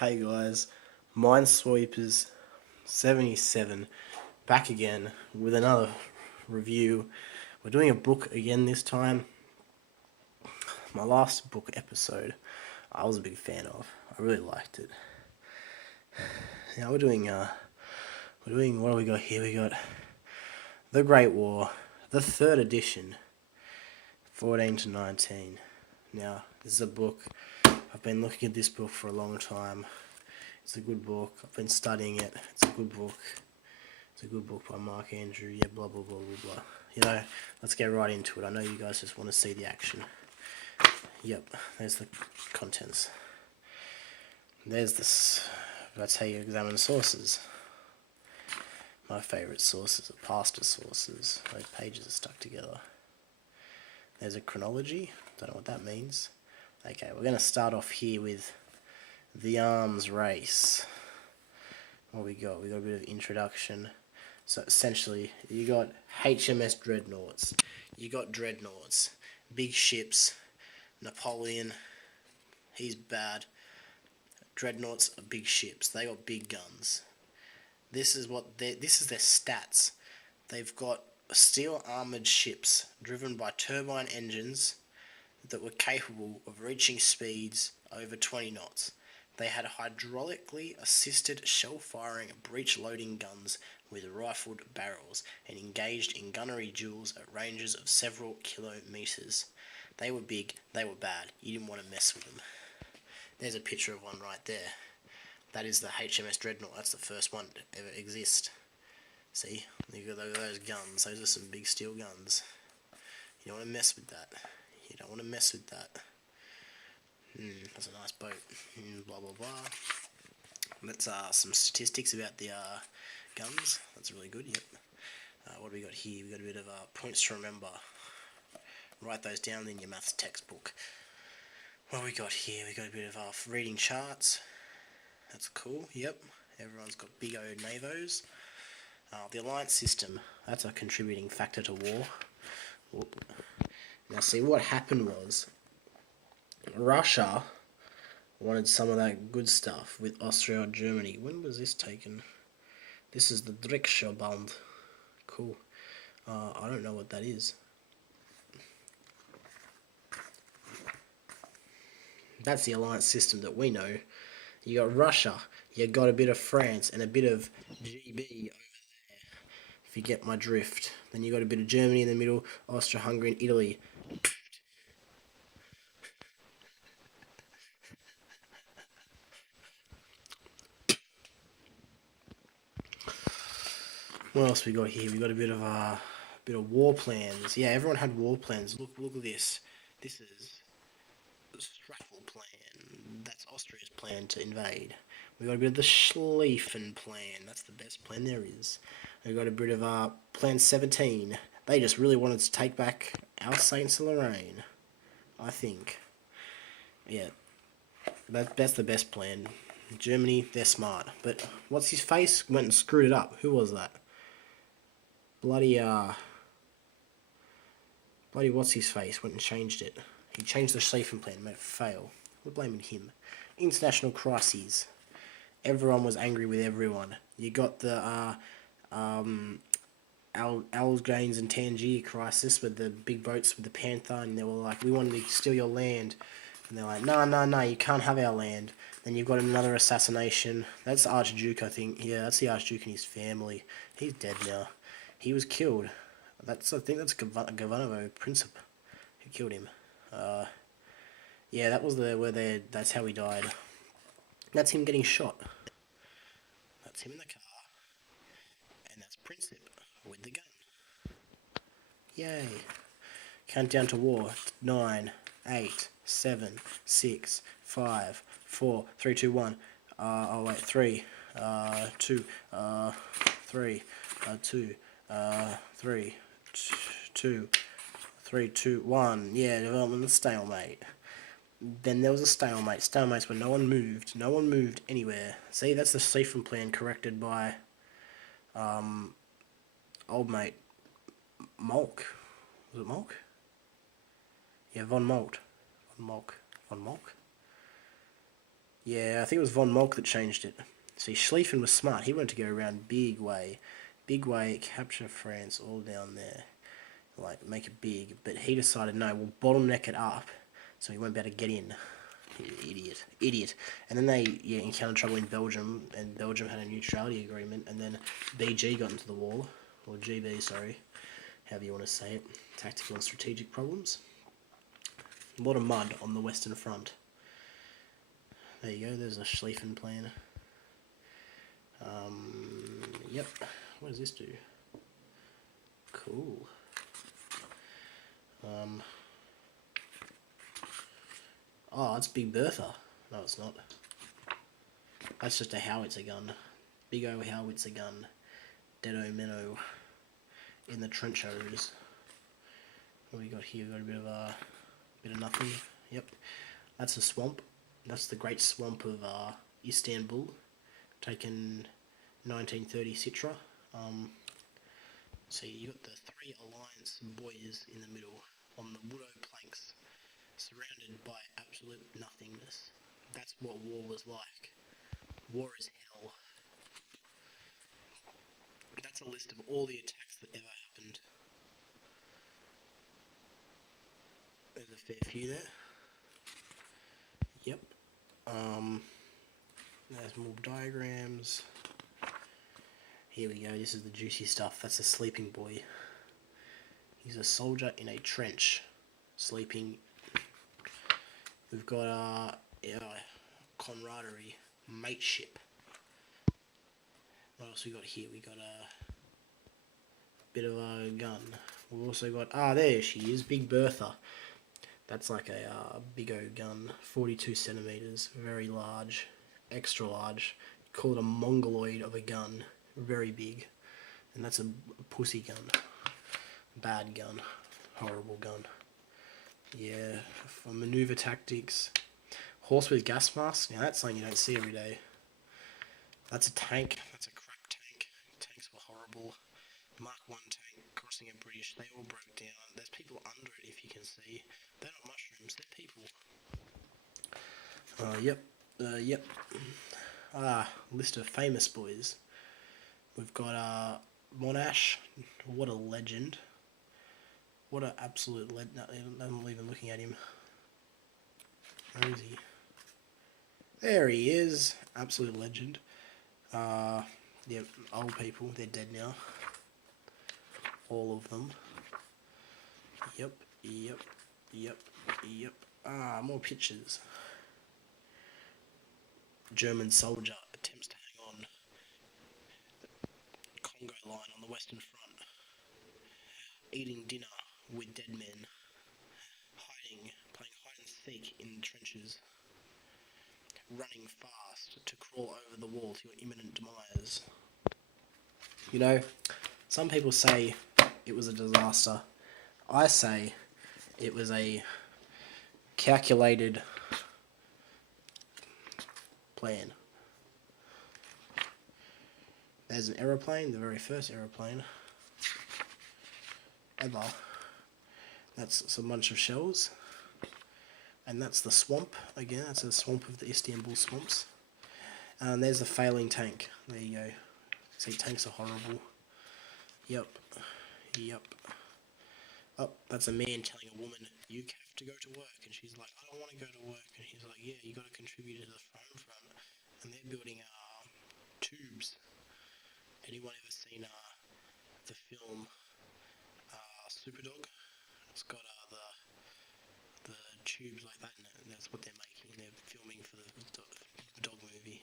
Hey guys, Minesweepers 77 back again with another review. We're doing a book again this time. My last book episode I was a big fan of. I really liked it. Now we're doing what do we got here? We got The Great War, the third edition, 14 to 19. Now, this is a book. I've been looking at this book for a long time. It's a good book. I've been studying it. It's a good book. It's a good book by Mark Andrew. Yeah, blah, blah, blah, blah, blah. You know, let's get right into it. I know you guys just want to see the action. Yep, there's the contents. There's this. That's how you examine sources. My favourite sources are pasta sources. Those pages are stuck together. There's a chronology. Don't know what that means. Okay, we're going to start off here with the arms race. What we got? We got a bit of introduction. So essentially, you got HMS Dreadnoughts. You got Dreadnoughts, big ships. Napoleon, he's bad. Dreadnoughts are big ships. They got big guns. This is their stats. They've got steel armored ships driven by turbine engines that were capable of reaching speeds over 20 knots. They had hydraulically assisted shell-firing breech-loading guns with rifled barrels and engaged in gunnery duels at ranges of several kilometres. They were big, they were bad, you didn't want to mess with them. There's a picture of one right there. That is the HMS Dreadnought, that's the first one to ever exist. See, look at those guns, those are some big steel guns. You don't want to mess with that. You don't want to mess with that. That's a nice boat. Blah blah blah. That's some statistics about the guns. That's really good. Yep. What do we got here? We got a bit of points to remember. Write those down in your maths textbook. What we got here? We got a bit of reading charts. That's cool. Yep. Everyone's got big old navos. The alliance system. That's a contributing factor to war. Whoop. Now see what happened was Russia wanted some of that good stuff with Austria and Germany. When was this taken? This is the Dreckschauband. Cool. I don't know what that is. That's the alliance system that we know. You got Russia, you got a bit of France, and a bit of GB over there, if you get my drift. Then you got a bit of Germany in the middle, Austria-Hungary and Italy. What else we got here? We got a bit of war plans. Yeah, everyone had war plans. Look at this. This is the Straffel plan. That's Austria's plan to invade. We got a bit of the Schlieffen plan. That's the best plan there is. We got a bit of Plan 17. They just really wanted to take back Alsace-Lorraine, I think. Yeah, that's the best plan. Germany, they're smart. But what's his face went and screwed it up? Who was that? Bloody what's his face went and changed it. He changed the Schlieffen plan, made it fail. We're blaming him. International crises. Everyone was angry with everyone. You got the Algains and Tangier crisis with the big boats with the Panther, and they were like, we wanted to steal your land. And they're like, no, you can't have our land. Then you've got another assassination. That's the Archduke, I think. Yeah, that's the Archduke and his family. He's dead now. He was killed. I think that's Gavanovo Princip who killed him. Yeah, that was that's how he died. That's him getting shot. That's him in the car. And that's Princip with the gun. Yay. Countdown to war. 9, 8, 7, 6, 5, 4, 3, 2, 1. Oh wait, 3, 2, 3, 2, 3, 2, 3, 2, 1. Yeah, development of stalemate. Then there was a stalemate. Stalemates where no one moved. No one moved anywhere. See, that's the Schlieffen plan corrected by old mate Molk. Was it Molk? Yeah, von Molk. Von Molk. Yeah, I think it was von Molk that changed it. See, Schlieffen was smart. He wanted to go around big way, capture France, all down there, like make it big. But he decided no, we'll bottleneck it up, so he won't be able to get in. Idiot. And then they encountered trouble in Belgium, and Belgium had a neutrality agreement, and then BG got into the war, or GB, sorry, however you want to say it. Tactical and strategic problems. A lot of mud on the Western Front. There you go. There's a Schlieffen plan. Yep. What does this do? Cool. Oh, it's Big Bertha. No, it's not. That's just a howitzer gun. Big O howitzer gun. Deado Menno in the trenchos. What we got here? We got a bit of nothing. Yep. That's a swamp. That's the Great Swamp of Istanbul. Taken 1930 Citra. So you got the three Alliance boys in the middle on the Woodrow planks, surrounded by absolute nothingness. That's what war was like. War is hell. That's a list of all the attacks that ever happened. There's a fair few there. Yep. There's more diagrams. Here we go, this is the juicy stuff. That's a sleeping boy. He's a soldier in a trench, sleeping. We've got camaraderie, mateship. What else we got here? We got a bit of a gun. We've also got, there she is, Big Bertha. That's like a big O gun, 42 centimeters, very large, extra large. Call it a mongoloid of a gun, very big. And that's a pussy gun, bad gun, horrible gun. Yeah, for maneuver tactics. Horse with gas mask, now that's something you don't see every day. That's a tank, that's a crack tank. Tanks were horrible. Mark 1 tank crossing a British, they all broke down. There's people under it if you can see. They're not mushrooms, they're people. Yep. List of famous boys. We've got Monash, what a legend. What an absolute legend. No, I'm not even looking at him. Where is he? There he is. Absolute legend. Yeah, old people. They're dead now. All of them. Yep. More pictures. German soldier attempts to hang on. Congo line on the Western Front. Eating dinner with dead men. Hiding, playing hide and seek in the trenches. Running fast to crawl over the wall to your imminent demise. You know, some people say it was a disaster. I say it was a calculated plan. There's an aeroplane, the very first aeroplane ever. That's a bunch of shells. And that's the swamp, again, that's a swamp of the Istanbul swamps. And there's the failing tank. There you go. See, tanks are horrible. Yep. Oh, that's a man telling a woman, you have to go to work. And she's like, I don't want to go to work. And he's like, yeah, you got to contribute to the home front. And they're building tubes. Anyone ever seen the film Superdog? It's got the tubes like that in it, and that's what they're making. They're filming for the dog movie.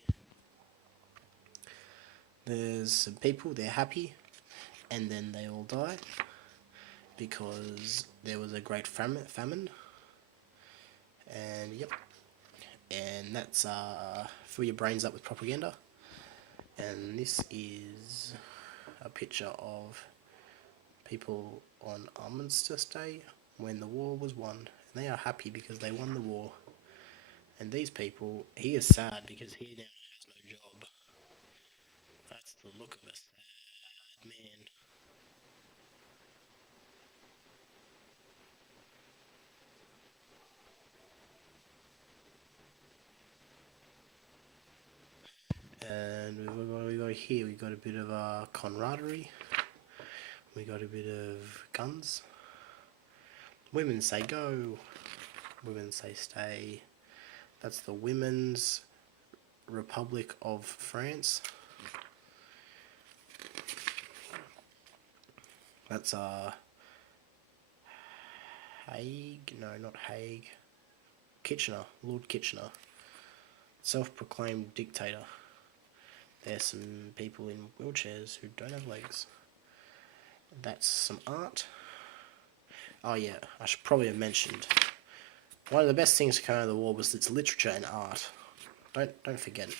There's some people, they're happy, and then they all die because there was a great famine. And yep, and that's fill your brains up with propaganda. And this is a picture of people on Armistice Day when the war was won. And they are happy because they won the war. And these people, he is sad because he now has no job. That's the look of a sad man. here we got a bit of camaraderie. We got a bit of guns. Women say go. Women say stay. That's the Women's Republic of France. That's Hague? No, not Hague. Kitchener. Lord Kitchener. Self-proclaimed dictator. There's some people in wheelchairs who don't have legs. That's some art. Oh yeah, I should probably have mentioned. One of the best things to come out of the war was its literature and art. Don't forget it.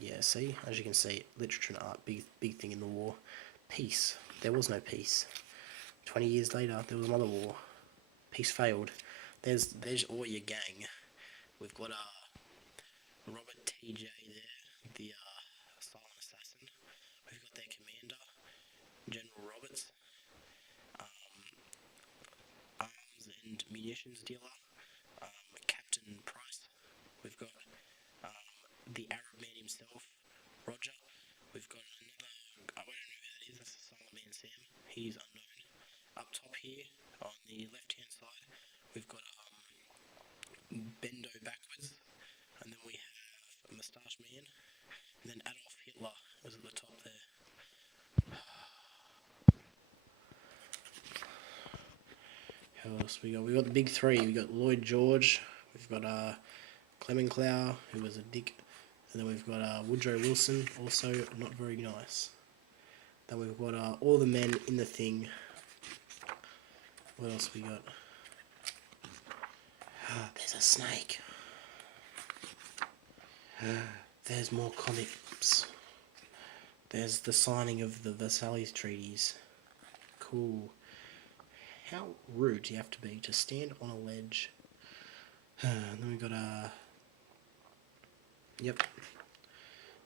Yeah, see, as you can see, literature and art, big thing in the war. Peace. There was no peace. 20 years later, there was another war. Peace failed. There's all your gang. We've got Robert T.J. there, the silent assassin. We've got their commander, General Roberts, arms and munitions dealer, Captain Price. We've got the Arab man himself, Roger. We've got another, I don't know who that is, that's the silent man Sam. He's unknown. Up top here, on the left hand side, we've got Bendo backwards, and then we have a moustache man, and then Adolf Hitler is at the top there. Who else we got? We got the big three. We got Lloyd George. We've got Clemenclau, who was a dick, and then we've got Woodrow Wilson, also not very nice. Then we've got all the men in the thing. What else we got? There's a snake. There's more comics. There's the signing of the Versailles treaties. Cool. How rude do you have to be to stand on a ledge? And then we got yep.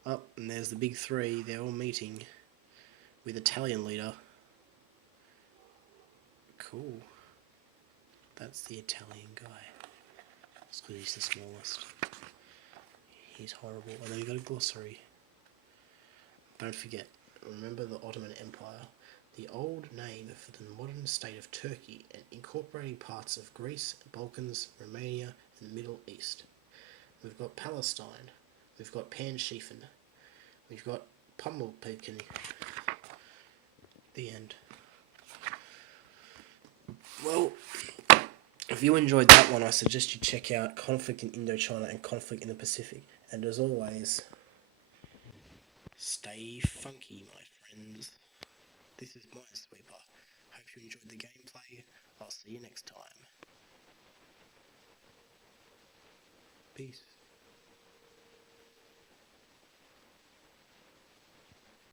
Up, and there's the big three. They're all meeting with Italian leader. Cool. That's the Italian guy. It's because he's the smallest. He's horrible. And then you got a glossary. Don't forget, remember the Ottoman Empire, the old name for the modern state of Turkey and incorporating parts of Greece, Balkans, Romania, and the Middle East. We've got Palestine. We've got Panschiefen. We've got Pummelpeken. The end. Well, if you enjoyed that one, I suggest you check out Conflict in Indochina and Conflict in the Pacific. And as always, stay funky, my friends. This is Minesweeper. Hope you enjoyed the gameplay. I'll see you next time. Peace.